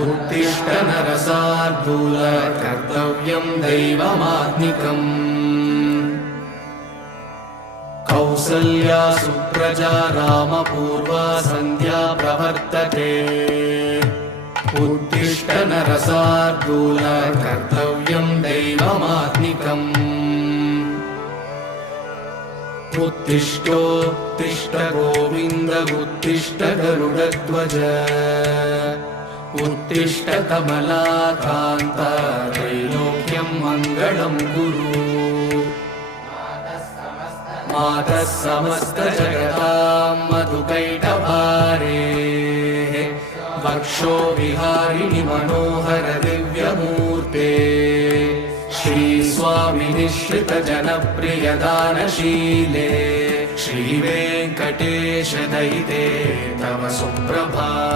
उत्तिष्ठ नरसार्दूल कर्तव्यं दैवमात्मिकम् कौसल्या सुप्रजा रामपूर्वा सन्ध्या प्रवर्तते उत्तिष्ठ नरसार्दूल कर्तव्यं दैवमात्मिकम् उत्तिष्ठोत्तिष्ठ गोविन्द उत्तिष्ठ गरुडध्वज उत्तिष्ठ कमलाकान्त त्रैलोक्यं मङ्गलं कुरु मातः समस्त जगतां मधुकैटभारे वक्षो विहारिणि मनोहर दिव्यमूर्ते श्रीस्वामि निःश्रित जनप्रिय दानशीले श्रीवेङ्कटेश दयिते तव सुप्रभातम्।